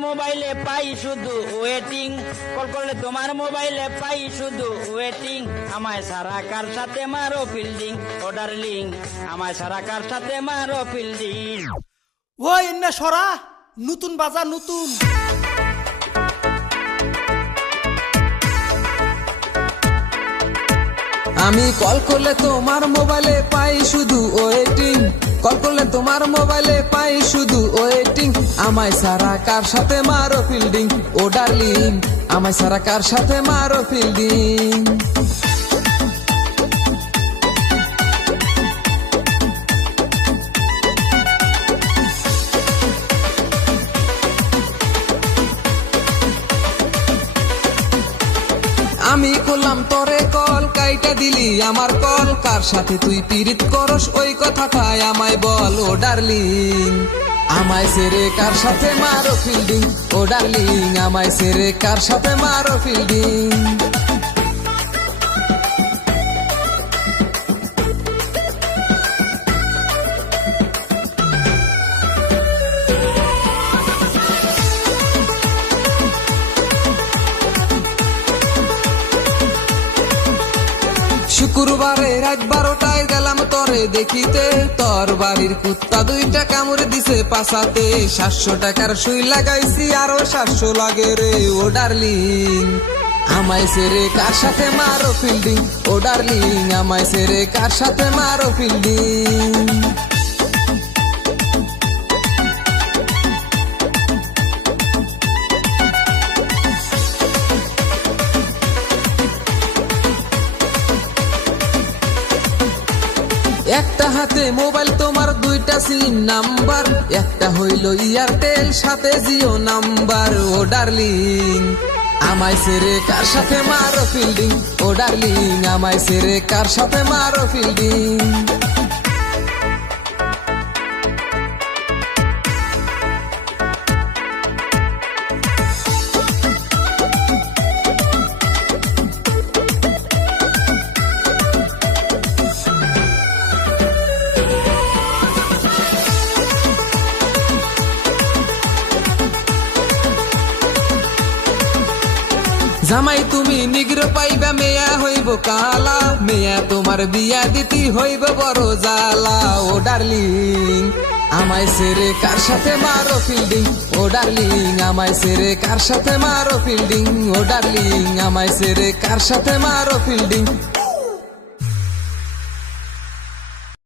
মোবাইলে পাই শুধু waiting call করলে তোমার মোবাইলে পাই শুধু ওয়েটিং আমায় সারা কার সাথে মারো ফিল্ডিং ও ডার্লিং আমায় সারা কার সাথে মারো ফিল্ডিং ওই এনে সরা নতুন বাজার নতুন। আমি কল করলে তোমার মোবাইলে পাই শুধু ওয়েটিং কল করলে তোমার মোবাইলে পাই শুধু আমায় সারা কার সাথে মারো ফিল্ডিং ও ডার্লিং আমায় সারা কার সাথে মারো ফিল্ডিং আমি করলাম তরে কল, কাইটা দিলি আমার কল। কার সাথে তুই পিরিত করস, ওই কথাটাই আমায় বল, ও ডার্লিং আমায় সেরে কার সাথে মারো ফিল্ডিং ও ডার্লিং আমায় সেরে কার সাথে মারো ফিল্ডিং শুক্রবারে রাত বারোটায় গেলাম তরে দেখিতে তোর বাড়ির কুত্তা দুইটা কামড় দিছে পাশাতে সাতশো টাকার সুই লাগাইছি, আরও সাতশো লাগে রে, ও ডার্লিং। আমায় সেরে কার সাথে মারো ফিল্ডিং ও ডার্লিং, আমায় সেরে কার সাথে মারো ফিল্ডিং একটা হাতে মোবাইল, তোমার দুইটা সিম নাম্বার। একটা হইল এয়ারটেল সাথে জিও নাম্বার। ও ডার্লিং, আমায় সেরে কার সাথে মারো ফিল্ডিং ও ডার্লিং, আমায় সেরে কার সাথে মারো ফিল্ডিং জামাই তুমি নিগ্র পাইবা, মেয়া হইব কালা। মেয়া তোমার বিয়া দিতি হইব বড় জালা ও ডার্লিং, আমায় সেরে কার সাথে মারো ফিল্ডিং ও ডার্লিং, আমায় সেরে কার সাথে মারো ফিল্ডিং ও ডার্লিং, আমায় সেরে কার সাথে মারো ফিল্ডিং